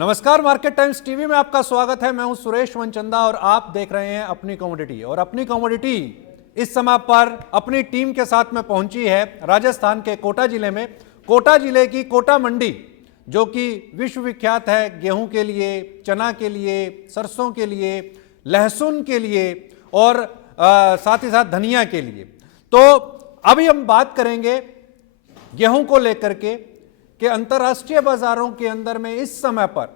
नमस्कार, market times TV में आपका स्वागत है। मैं हूं सुरेश मनचंदा और आप देख रहे हैं अपनी कमोडिटी। और अपनी कमोडिटी इस समय पर अपनी टीम के साथ में पहुंची है राजस्थान के कोटा जिले में। कोटा जिले की कोटा मंडी जो कि विश्वविख्यात है गेहूं के लिए, चना के लिए, सरसों के लिए, लहसुन के लिए और साथ ही साथ धनिया के लिए। तो अभी हम बात करेंगे गेहूं को लेकर के कि अंतर्राष्ट्रीय बाजारों के अंदर में इस समय पर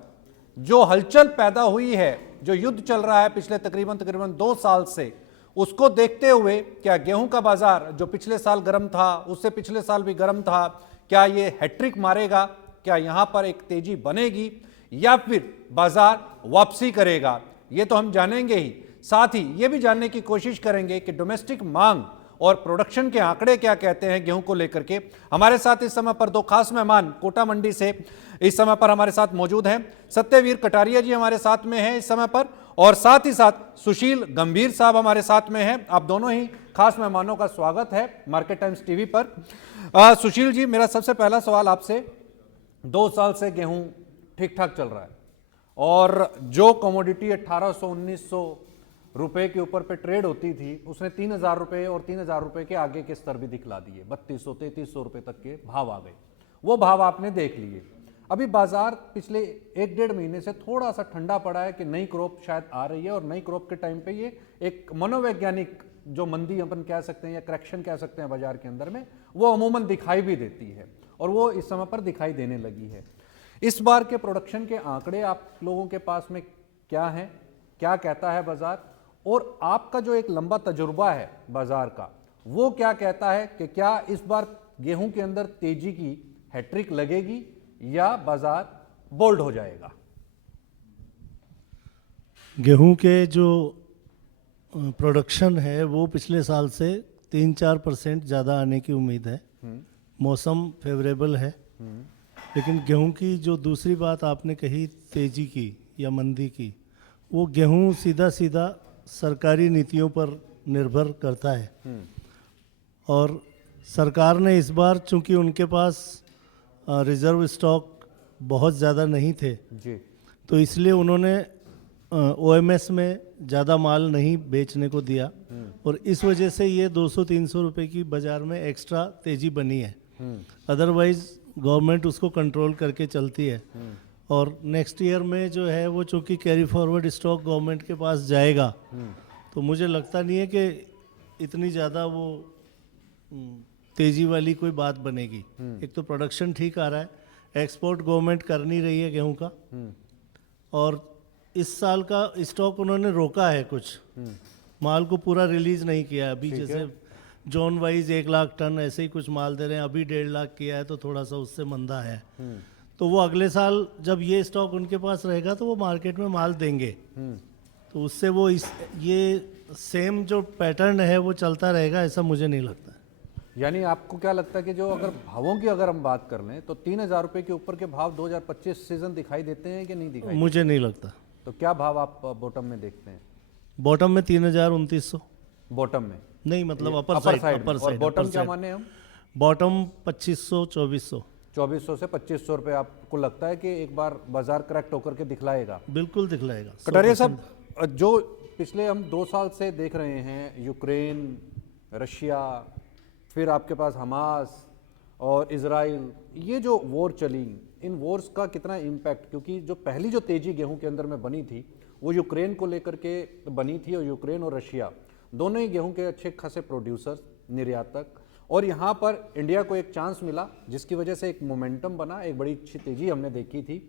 जो हलचल पैदा हुई है, जो युद्ध चल रहा है पिछले तकरीबन 2 साल से, उसको देखते हुए क्या गेहूं का बाजार जो पिछले साल गर्म था, उससे पिछले साल भी गर्म था, क्या ये हैट्रिक मारेगा? क्या यहां पर एक तेजी बनेगी या फिर बाजार वापसी करेगा? ये तो हम जानेंगे ही। साथ ही ये भी जानने की कोशिश करेंगे कि डोमेस्टिक मांग और प्रोडक्शन के आंकड़े क्या कहते हैं गेहूं को लेकर के। हमारे साथ इस समय पर 2 खास मेहमान कोटा मंडी से इस समय पर हमारे साथ मौजूद हैं। सत्यवीर कटारिया जी हमारे साथ में हैं इस समय पर, और साथ ही साथ सुशील गंभीर साहब हमारे साथ में हैं। आप दोनों ही खास मेहमानों का स्वागत है मार्केट टाइम्स टीवी पर। सुशील जी, मेरा सबसे पहला सवाल आपसे, 2 साल से गेहूं ठीक ठाक चल रहा है और जो कमोडिटी 1800-1900 रुपए के ऊपर पे ट्रेड होती थी उसने 3000 रुपए और 3000 रुपए के आगे के स्तर भी दिखला दिए। 3200-3300 रुपए तक के भाव आ गए। वो भाव आपने देख लिए। अभी बाजार पिछले 1-1.5 महीने से थोड़ा सा ठंडा पड़ा है कि नई क्रॉप शायद आ रही है, और नई क्रॉप के टाइम पे ये एक मनोवैज्ञानिक जो मंदी अपन कह सकते हैं या करेक्शन कह सकते हैं बाजार के अंदर में, वो अमूमन दिखाई भी देती है और वो इस समय पर दिखाई देने लगी है। इस बार के प्रोडक्शन के आंकड़े आप लोगों के पास में क्या हैं, क्या कहता है बाजार, और आपका जो एक लंबा तजुर्बा है बाजार का, वो क्या कहता है कि क्या इस बार गेहूं के अंदर तेजी की हैट्रिक लगेगी या बाजार बोल्ड हो जाएगा? गेहूं के जो प्रोडक्शन है वो पिछले साल से 3-4% ज़्यादा आने की उम्मीद है। मौसम फेवरेबल है, लेकिन गेहूं की जो दूसरी बात आपने कही तेजी की या मंदी की, वो गेहूं सीधा सीधा सरकारी नीतियों पर निर्भर करता है। और सरकार ने इस बार चूंकि उनके पास रिजर्व स्टॉक बहुत ज़्यादा नहीं थे जी, तो इसलिए उन्होंने ओएमएस में ज़्यादा माल नहीं बेचने को दिया, और इस वजह से ये 200-300 रुपए की बाज़ार में एक्स्ट्रा तेज़ी बनी है। अदरवाइज़ गवर्नमेंट उसको कंट्रोल करके चलती है। और नेक्स्ट ईयर में जो है वो चूँकि कैरी फॉरवर्ड स्टॉक गवर्नमेंट के पास जाएगा, तो मुझे लगता नहीं है कि इतनी ज़्यादा वो तेज़ी वाली कोई बात बनेगी। एक तो प्रोडक्शन ठीक आ रहा है, एक्सपोर्ट गवर्नमेंट कर नहीं रही है गेहूं का, और इस साल का स्टॉक उन्होंने रोका है, कुछ माल को पूरा रिलीज़ नहीं किया अभी। जैसे जोन वाइज 1 लाख टन ऐसे ही कुछ माल दे रहे हैं, अभी 1.5 लाख किया है, तो थोड़ा सा उससे मंदा है। तो वो अगले साल जब ये स्टॉक उनके पास रहेगा तो वो मार्केट में माल देंगे, तो उससे वो ये सेम जो पैटर्न है वो चलता रहेगा, ऐसा मुझे नहीं लगता। यानी आपको क्या लगता है कि जो अगर भावों की अगर हम बात कर लें तो 3000 रुपए के ऊपर के भाव 2025 सीजन दिखाई देते हैं कि नहीं दिखाई? मुझे नहीं लगता। तो क्या भाव आप बॉटम में देखते हैं? बॉटम में 3000-2900। बॉटम में नहीं, मतलब अपर साइड साइड। और बॉटम क्या माने हम? बॉटम 2500-2400। 2400 से 2500 रुपए आपको लगता है कि एक बार बाजार करेक्ट होकर के दिखलाएगा? बिल्कुल दिखलाएगा। कटारिया साहब, जो पिछले हम 2 साल से देख रहे हैं, यूक्रेन, रशिया, फिर आपके पास हमास और इजराइल, ये जो वॉर चली, इन वॉर्स का कितना इम्पैक्ट, क्योंकि जो पहली जो तेजी गेहूं के अंदर में बनी थी वो यूक्रेन को लेकर के बनी थी, और यूक्रेन और रशिया दोनों ही गेहूं के अच्छे खासे प्रोड्यूसर, निर्यातक, और यहाँ पर इंडिया को एक चांस मिला जिसकी वजह से एक मोमेंटम बना, एक बड़ी अच्छी तेजी हमने देखी थी,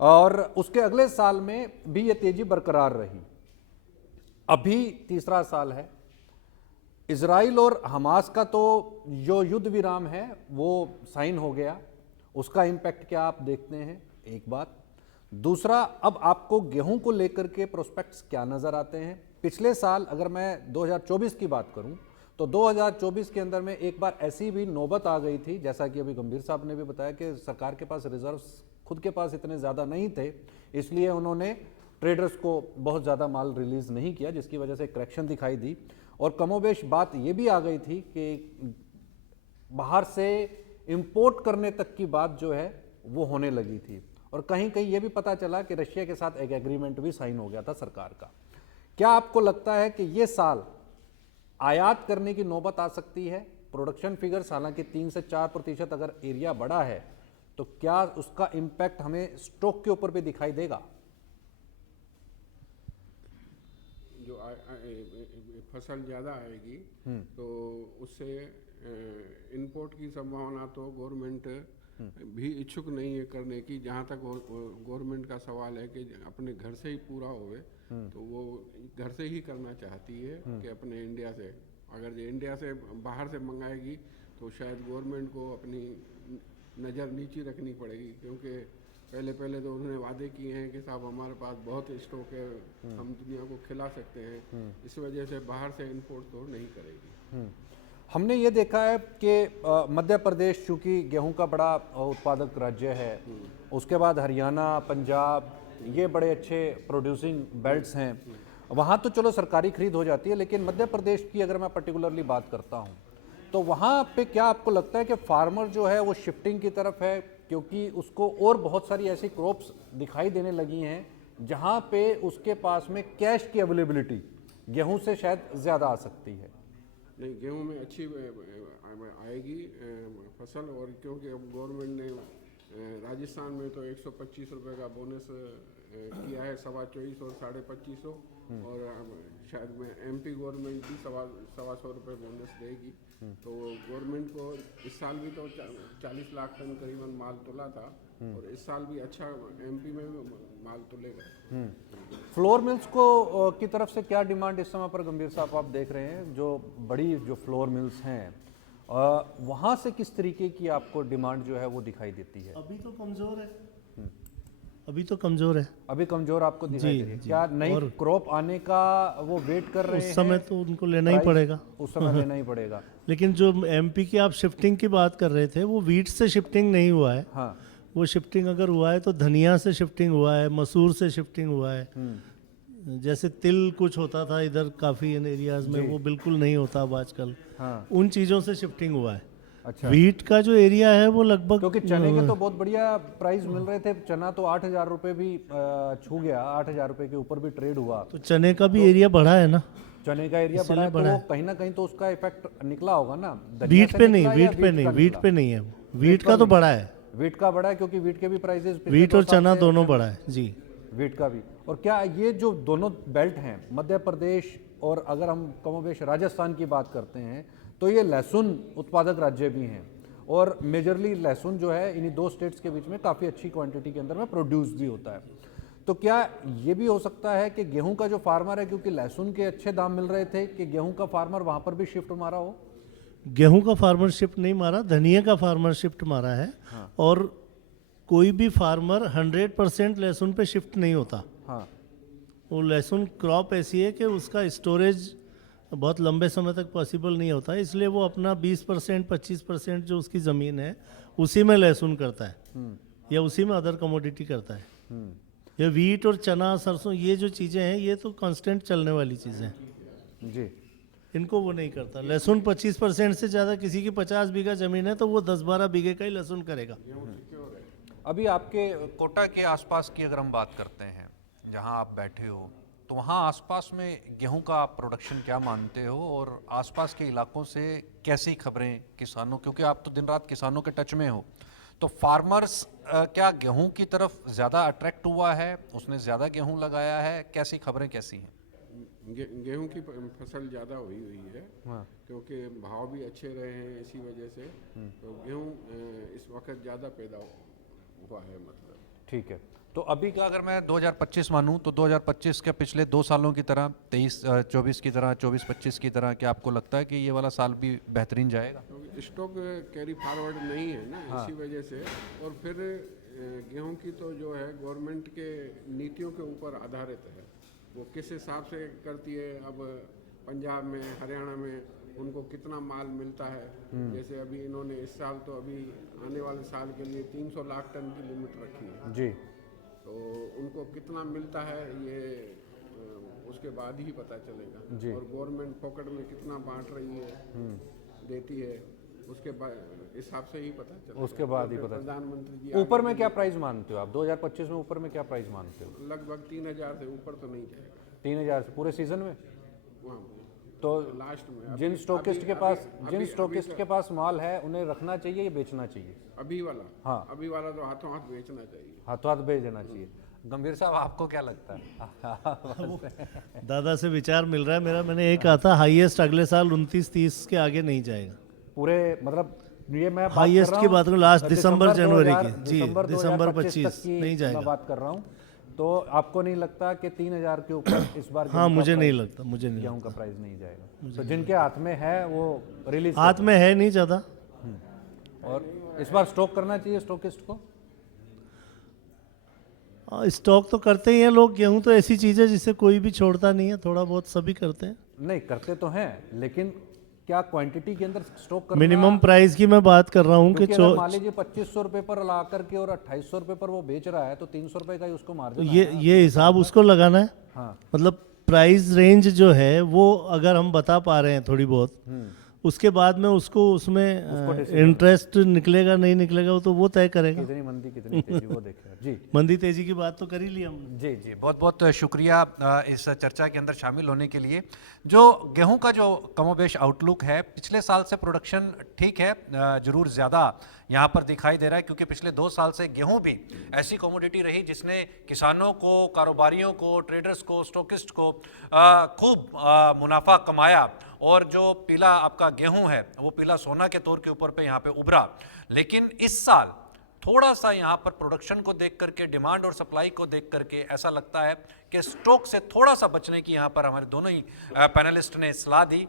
और उसके अगले साल में भी ये तेजी बरकरार रही। अभी तीसरा साल है, इजराइल और हमास का तो जो युद्ध विराम है वो साइन हो गया, उसका इम्पैक्ट क्या आप देखते हैं? एक बात। दूसरा, अब आपको गेहूं को लेकर के प्रोस्पेक्ट्स क्या नजर आते हैं? पिछले साल अगर मैं 2024 की बात करूं तो 2024 के अंदर में एक बार ऐसी भी नौबत आ गई थी, जैसा कि अभी गंभीर साहब ने भी बताया कि सरकार के पास रिजर्व्स खुद के पास इतने ज़्यादा नहीं थे, इसलिए उन्होंने ट्रेडर्स को बहुत ज़्यादा माल रिलीज़ नहीं किया, जिसकी वजह से करेक्शन दिखाई दी। और कमोबेश बात ये भी आ गई थी कि बाहर से इंपोर्ट करने तक की बात जो है वो होने लगी थी, और कहीं कहीं ये भी पता चला कि रशिया के साथ एक एग्रीमेंट भी साइन हो गया था सरकार का। क्या आपको लगता है कि ये साल आयात करने की नौबत आ सकती है? प्रोडक्शन फिगर्स हालांकि 3 से 4% अगर एरिया बड़ा है तो क्या उसका इंपैक्ट हमें स्टॉक के ऊपर भी दिखाई देगा? जो फसल ज़्यादा आएगी तो उससे इंपोर्ट की संभावना तो गवर्नमेंट भी इच्छुक नहीं है करने की। जहाँ तक गवर्नमेंट का सवाल है कि अपने घर से ही पूरा होवे तो वो घर से ही करना चाहती है कि अपने इंडिया से। अगर ये इंडिया से बाहर से मंगाएगी तो शायद गवर्नमेंट को अपनी नज़र नीची रखनी पड़ेगी, क्योंकि पहले तो उन्होंने वादे किए हैं कि साहब हमारे पास बहुत स्टॉक है, हम दुनिया को खिला सकते हैं। इस वजह से बाहर से इंपोर्ट तो नहीं करेगी। हमने ये देखा है कि मध्य प्रदेश चूंकि गेहूं का बड़ा उत्पादक राज्य है, उसके बाद हरियाणा, पंजाब, ये बड़े अच्छे प्रोड्यूसिंग बेल्ट्स हैं। वहाँ तो चलो सरकारी खरीद हो जाती है, लेकिन मध्य प्रदेश की अगर मैं पर्टिकुलरली बात करता हूँ तो वहाँ पे क्या आपको लगता है कि फार्मर जो है वो शिफ्टिंग की तरफ है, क्योंकि उसको और बहुत सारी ऐसी क्रॉप्स दिखाई देने लगी हैं जहाँ पे उसके पास में कैश की अवेलेबिलिटी गेहूं से शायद ज़्यादा आ सकती है? नहीं, गेहूं में अच्छी आएगी फसल। और क्योंकि अब गवर्नमेंट ने राजस्थान में तो 125 रुपये का बोनस किया है, 24 और 2550, और शायद में एमपी गवर्नमेंट भी 125 रुपये बोनस देगी। तो गवर्नमेंट को इस साल भी तो 40 लाख टन करीबन माल तुला था, और इस साल भी अच्छा एमपी में माल तुलेगा। फ्लोर मिल्स को की तरफ से क्या डिमांड इस समय पर गंभीर साहब आप देख रहे हैं? जो बड़ी जो फ्लोर मिल्स हैं वहाँ से किस तरीके की आपको डिमांड जो है वो दिखाई देती है? अभी तो कमजोर है, अभी तो कमजोर है। अभी कमजोर आपको दिखाई जी, दे रही है? जी। क्या नई क्रॉप आने का वो वेट कर रहे हैं? उस समय तो उनको लेना ही प्राइस पड़ेगा। उस समय लेना ही पड़ेगा। लेकिन जो एमपी की आप शिफ्टिंग की बात कर रहे थे, वो वीट से शिफ्टिंग नहीं हुआ है। हाँ, वो शिफ्टिंग अगर हुआ है तो धनिया से शिफ्टिंग हुआ है, मसूर से शिफ्टिंग हुआ है। जैसे तिल कुछ होता था इधर काफ़ी इन एरियाज में, वो बिल्कुल नहीं होता अब आजकल। हाँ, उन चीज़ों से शिफ्टिंग हुआ है। अच्छा। वीट का जो एरिया है वो लगभग, क्योंकि चने के तो बहुत बढ़िया प्राइस मिल रहे थे, चना तो 8,000 रुपये भी छू गया, 8,000 रुपये के ऊपर भी ट्रेड हुआ। तो चने का भी एरिया बढ़ा है ना। चने का एरिया बढ़ा है, तो वो कहीं ना कहीं तो उसका इफेक्ट निकला होगा ना। धनिया वीट से पे नहीं, निकला या वीट पे नहीं, का वीट निकला? पे नहीं है। वीट का तो बढ़ा है, वीट का बढ़ा है, क्योंकि वीट के भी प्राइसेस वीट और चना दोनों बढ़ा है जी। वीट का भी। और क्या ये जो दोनों बेल्ट हैं, मध्य प्रदेश और अगर हम कमोबेश राजस्थान की बात करते हैं, तो ये लहसुन उत्पादक राज्य भी हैं, और मेजरली लहसुन जो है इन्हीं दो स्टेट्स के बीच में काफ़ी अच्छी क्वांटिटी के अंदर में प्रोड्यूस भी होता है। तो क्या ये भी हो सकता है कि गेहूं का जो फार्मर है, क्योंकि लहसुन के अच्छे दाम मिल रहे थे, कि गेहूं का फार्मर वहां पर भी शिफ्ट मारा हो? गेहूं का फार्मर शिफ्ट नहीं मारा, धनिया का फार्मर शिफ्ट मारा है। हाँ। और कोई भी फार्मर 100% लहसुन पे शिफ्ट नहीं होता। हाँ, वो लहसुन क्रॉप ऐसी है कि उसका स्टोरेज बहुत लंबे समय तक पॉसिबल नहीं होता, इसलिए वो अपना 20% 25% जो उसकी ज़मीन है उसी में लहसुन करता है, या उसी में अदर कमोडिटी करता है। ये वीट और चना, सरसों, ये जो चीज़ें हैं ये तो कांस्टेंट चलने वाली चीज़ें हैं, जी। इनको वो नहीं करता। लहसुन 25% से ज़्यादा, किसी की 50 बीघा ज़मीन है तो वो 10-12 बीघे का ही लहसुन करेगा। अभी आपके कोटा के आसपास की अगर हम बात करते हैं, जहां आप बैठे हो, तो वहाँ आसपास में गेहूं का आप प्रोडक्शन क्या मानते हो, और आसपास के इलाकों से कैसी खबरें किसानों, क्योंकि आप तो दिन रात किसानों के टच में हो, तो फार्मर्स क्या गेहूं की तरफ ज़्यादा अट्रैक्ट हुआ है, उसने ज़्यादा गेहूं लगाया है, कैसी खबरें कैसी हैं? गेहूं की फसल ज़्यादा हुई है। हाँ। क्योंकि भाव भी अच्छे रहे हैं, इसी वजह से तो गेहूं इस वक्त ज़्यादा पैदा हुआ है। मतलब ठीक है, तो अभी का अगर मैं 2025 मानूं तो 2025 के पिछले 2 सालों की तरह, 23-24 की तरह, 24-25 की तरह, क्या आपको लगता है कि ये वाला साल भी बेहतरीन जाएगा? क्योंकि स्टॉक कैरी फॉरवर्ड नहीं है ना, इसी वजह से। और फिर गेहूं की तो जो है गवर्नमेंट के नीतियों के ऊपर आधारित है, वो किस हिसाब से करती है। अब पंजाब में, हरियाणा में उनको कितना माल मिलता है, जैसे अभी इन्होंने इस साल तो अभी आने वाले साल के लिए 300 लाख टन की लिमिट रखी है जी। तो उनको कितना मिलता है ये उसके बाद ही पता चलेगा। जी। और गवर्नमेंट पॉकेट में कितना बांट रही है, देती है, उसके बाद हिसाब से ही पता चलेगा। उसके बाद ही पता प्रधानमंत्री जी ऊपर में क्या प्राइस मानते हो आप 2025 में? ऊपर में क्या प्राइस मानते हो? लगभग 3000 से ऊपर तो नहीं जाएगा 3000 से पूरे सीजन में? वहाँ तो लास्ट में। जिन स्टॉकिस्ट के पास माल है उन्हें रखना चाहिए या बेचना चाहिए? अभी वाला, हाँ। अभी वाला तो हाथों हाथ बेचना चाहिए। हाथों हाथ बेच देना चाहिए। गंभीर साहब आपको क्या लगता है? दादा से विचार मिल रहा है मेरा। मैंने ये कहा था हाईएस्ट अगले साल 29-30 के आगे नहीं जाएगा। पूरे मतलब ये मैं बात कर हाईएस्ट रहा की हूँ, बात करूँ लास्ट दिसंबर जनवरी 2000 की। जी दिसंबर 25 की नहीं जाएगा। मैं बात कर रहा हूँ। तो आपको नहीं लगता कि 3000 के ऊपर इस बार हाँ मुझे नहीं लगता, मुझे नहीं गेहूं का प्राइस नहीं जाएगा? तो जिनके हाथ में है वो रिलीज हाथ में है नहीं ज़्यादा। और इस बार स्टॉक करना चाहिए स्टॉकिस्ट को? स्टॉक तो करते ही हैं लोग। गेहूं तो ऐसी चीज़ है जिसे कोई भी छोड़ता नहीं है, थोड़ा बहुत सभी करते हैं। नहीं करते तो हैं, लेकिन क्या क्वांटिटी के अंदर स्टॉक करना? मिनिमम प्राइस की मैं बात कर रहा हूँ कि क्योंकि अगर मान लीजिए 2500 रुपए पर ला करके और 2800 रुपए पर वो बेच रहा है तो 300 रुपए का ही उसको तो मार्जिन ये हिसाब उसको लगाना है। हाँ। मतलब प्राइस रेंज जो है वो अगर हम बता पा रहे हैं थोड़ी बहुत, उसके बाद में उसको उसमें इंटरेस्ट निकलेगा नहीं निकलेगा वो तो वो तय करेगा। कितनी मंदी कितनी तेजी वो देखेगा। जी मंदी तेजी की बात तो कर ही ली हमने। जी जी, बहुत बहुत शुक्रिया इस चर्चा के अंदर शामिल होने के लिए। जो गेहूं का जो कमोबेश आउटलुक है, पिछले साल से प्रोडक्शन ठीक है, जरूर ज़्यादा यहाँ पर दिखाई दे रहा है, क्योंकि पिछले 2 साल से गेहूं भी ऐसी कमोडिटी रही जिसने किसानों को, कारोबारियों को, ट्रेडर्स को, स्टॉकिस्ट को खूब मुनाफा कमाया। और जो पीला आपका गेहूं है वो पीला सोना के तौर के ऊपर पे यहाँ पे उभरा। लेकिन इस साल थोड़ा सा यहाँ पर प्रोडक्शन को देख करके, डिमांड और सप्लाई को देख करके ऐसा लगता है कि स्टॉक से थोड़ा सा बचने की यहाँ पर हमारे दोनों ही पैनलिस्ट ने सलाह दी।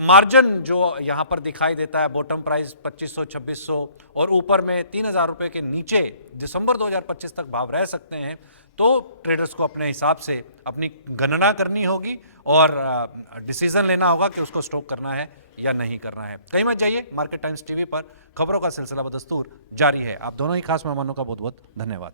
मार्जिन जो यहाँ पर दिखाई देता है, बॉटम प्राइस 2500-2600 और ऊपर में 3000 रुपए के नीचे दिसंबर 2025 तक भाव रह सकते हैं। तो ट्रेडर्स को अपने हिसाब से अपनी गणना करनी होगी और डिसीजन लेना होगा कि उसको स्टॉक करना है या नहीं करना है। कहीं मत जाइए, मार्केट टाइम्स टीवी पर खबरों का सिलसिला बदस्तूर जारी है। आप दोनों ही खास मेहमानों का बहुत बहुत धन्यवाद।